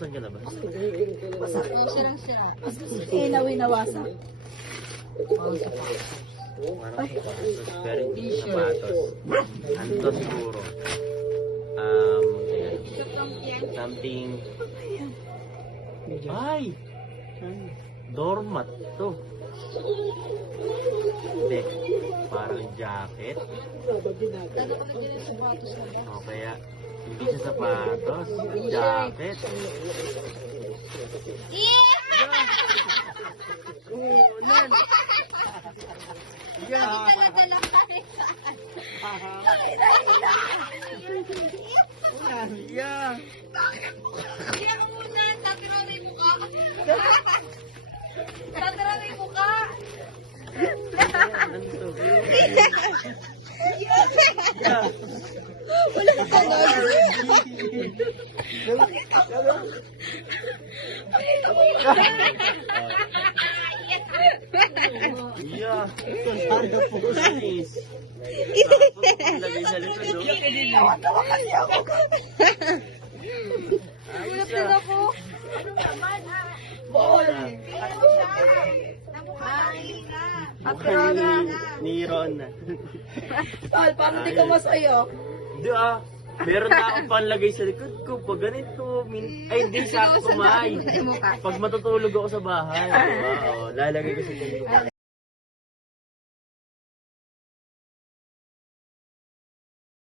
Buksan ka na ba? Wasak. Sirang-sira. Nawinawasak. Parang sapatos, pero hindi sapatos. Anto siguro. Something. Ay! Doormat to. Hindi. Parang jacket. O kaya, hindi siya sapatos. Jacket. Ulan. Yeah. Kaya mo muna, tatiraw yung mukha. Tatiraw yung mukha. Wala ka tanog. Yeah. Pulis. Tapos lagay sa likod, no? Ayos siya. Mukha ni Ron. Tol, paano di ka masayo? Di meron na akong panlagay sa likod ko. Pag ganito, ay hindi sakto may. Pag matutulog ako sa bahay, lalagay ko sa likod.